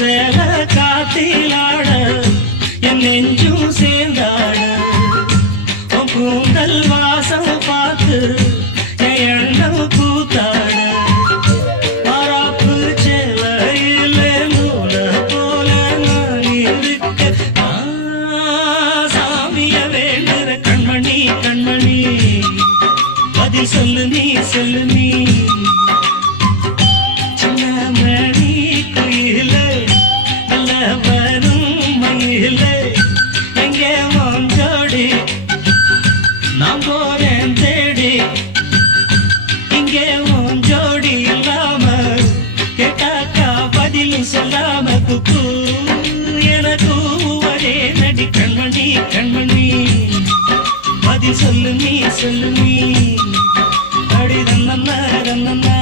சேல காத்திலாட என் நெஞ்சும் சேர்ந்தாட உன் கூந்தல் வாசம் பார்த்து என் எண்ணம் கூத்தாட மாறாப்பு சேலையில நூல போல நான் இருக்க சாமிய வேண்டுற கண்மணி கண்மணி பதில் சொல்லு நீ சொல்லு நீ நான் போறேன் தேடி இங்கே உன் ஜோடி இல்லாம கேட்டாக்கா பதிலும் சொல்லாம குக்கு எனக்கு ஒரே நடி கண்மணி கண்மணி பதில் சொல்லு நீ சொல்லு நீ அடி ரன்னண்ணா ரன்னண்ணா